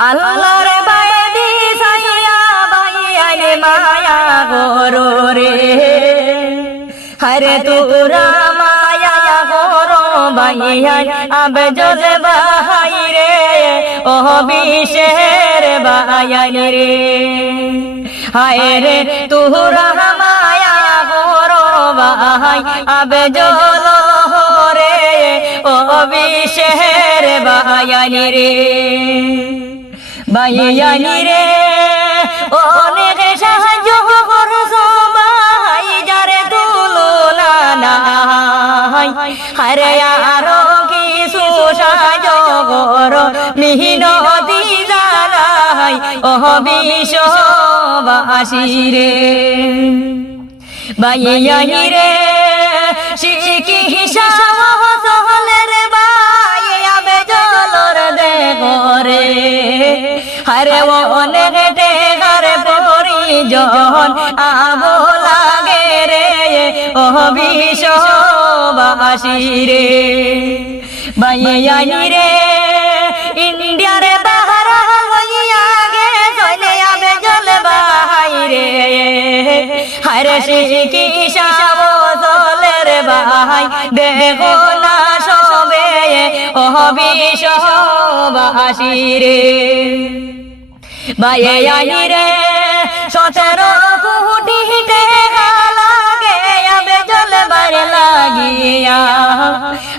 আল্লাহর বাইদি সাইয়া বাইয়ান মায়া গরো রে হরে তোরা মায়া গরো বাইয়ান আবে জল বাহাই রে ও বিশের বায়ান রে হায় রে তোরা মায়া গরো বাহাই আবে জল রে ও বিশের বায়ান রে বাইয়ানি রে অনেক সাহায্য করছো ভাই যারে তুলনা নাই হারে আরো কিছু সাহায্য করো মিহিনতি জানাই ও বিশ্ববাসী রে বাইয়ানি রে চিকিৎসা হলের বাই আবে জলর দেখরে হরে অনেক টেকার পরিজন আবো লাগে রে ও বিশ্ববাসী রে বাইয়ানি রে ইন্ডিয়ার বাহারা লইয়া গে চলে আবে জল বাহাই রে হরে চিকিৎসা বদলের বাহাই দেখো না সবে ও বিশ্ববাসী রে বাইয়ানি রে 17 কোটি টাকা লাগে আবে জল বাইরে লাগিয়া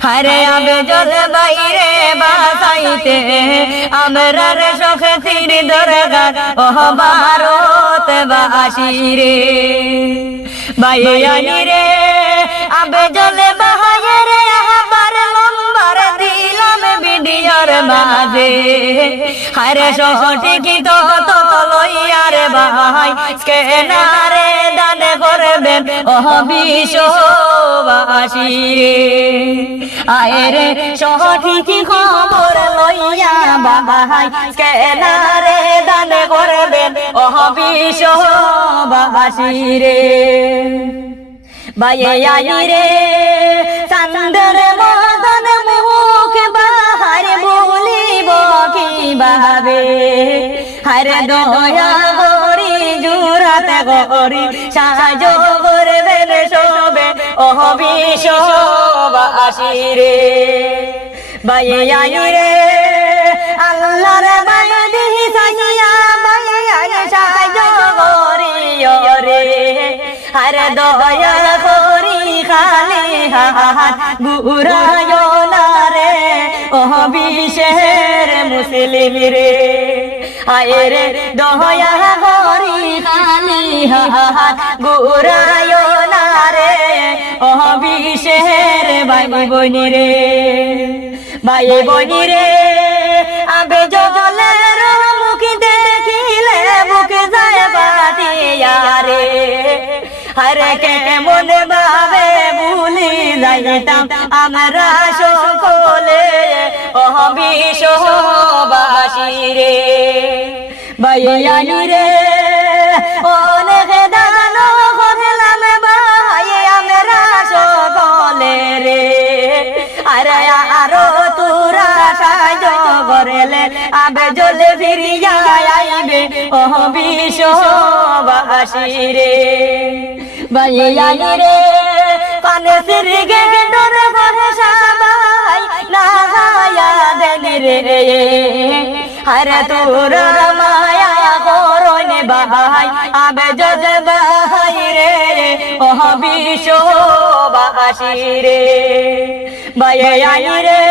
হরে আবে জল বাইরে বাসাইতে আমরার শখের দরগার ও ভারত বাসী রে বাইয়ানি রে আবে জল বাহায়ের আবার লম্বার দিলাম ভিডিওর মাঝে হরে সঠিক তো লইয়ার ভাই স্ক্যানারে দান করবেন ও বিশ্ববাসী রে আয় রে সঠিক খবর লইয়া ভাই স্ক্যানারে দান করবেন ও বিশ্ববাসী রে বাইয়ানি রে চান্দর মদন মুখ বাহার বলিব কিভাবে হরে দয়া করি জুরাত করি সাহায্য করবেন সবে ও বিশ্ববাসী রে বাইয়ানি রে আল্লাহর বাইদি সাইয়া বাইয়ান সাহায্য করিও রে হরে দয়া করি খালি হাত ঘুরায় না রে ও বিশের মুসলিম রে আয় রে দয়া করি খালি হাত ঘুরায় না রে ও বিশের ভাই বনি রে ভাই বনি রে আবে জলের মুখ দেখিলে বুক যায় বাটিয়া রে হরে কেমন ভাবে ভুলি যাইতাম আমরা সকলে ও বিশ্ববাসী রে বাইয়ানি রে অনেক দান করলাম ভাই আমরা সকলে রে আরে আরো তোরা সাহায্য করলে আবে জলে ফিরিয়া আইবে ও বিশ্ববাসী রে বাইয়ানি রে পানে সিরগে ডর ভরসা ভাই না হায়া দেন রে হরে তোরা মায়া করনে ভাই আবে জজ ভাই রে ও বিশ্ববাসী রে বাইয়ানি রে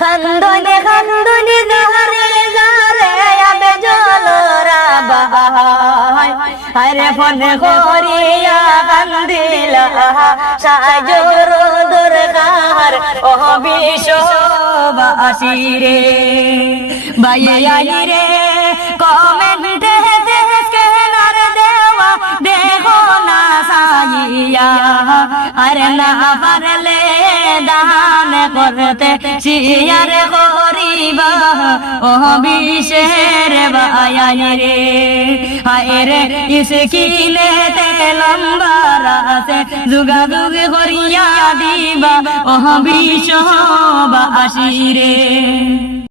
খান্দনে খান্দনে জারে জারে আবে জলরা বাহাই হরে ফোন করিয়া কান্দিলা সাহায্যর দরকার ও বিশ্ববাসী রে বাইয়ানি রে কমেন্টে স্ক্যানার দেওয়া দেখো না সাইয়া আরে না পারলে দান করতে শেয়ার করিবা ও বিশের বায়ানি রে হায় রে স্ক্রিনে লম্বার আছে যোগাযোগ করিয়া দিবা ও বিশ্ববাসী রে।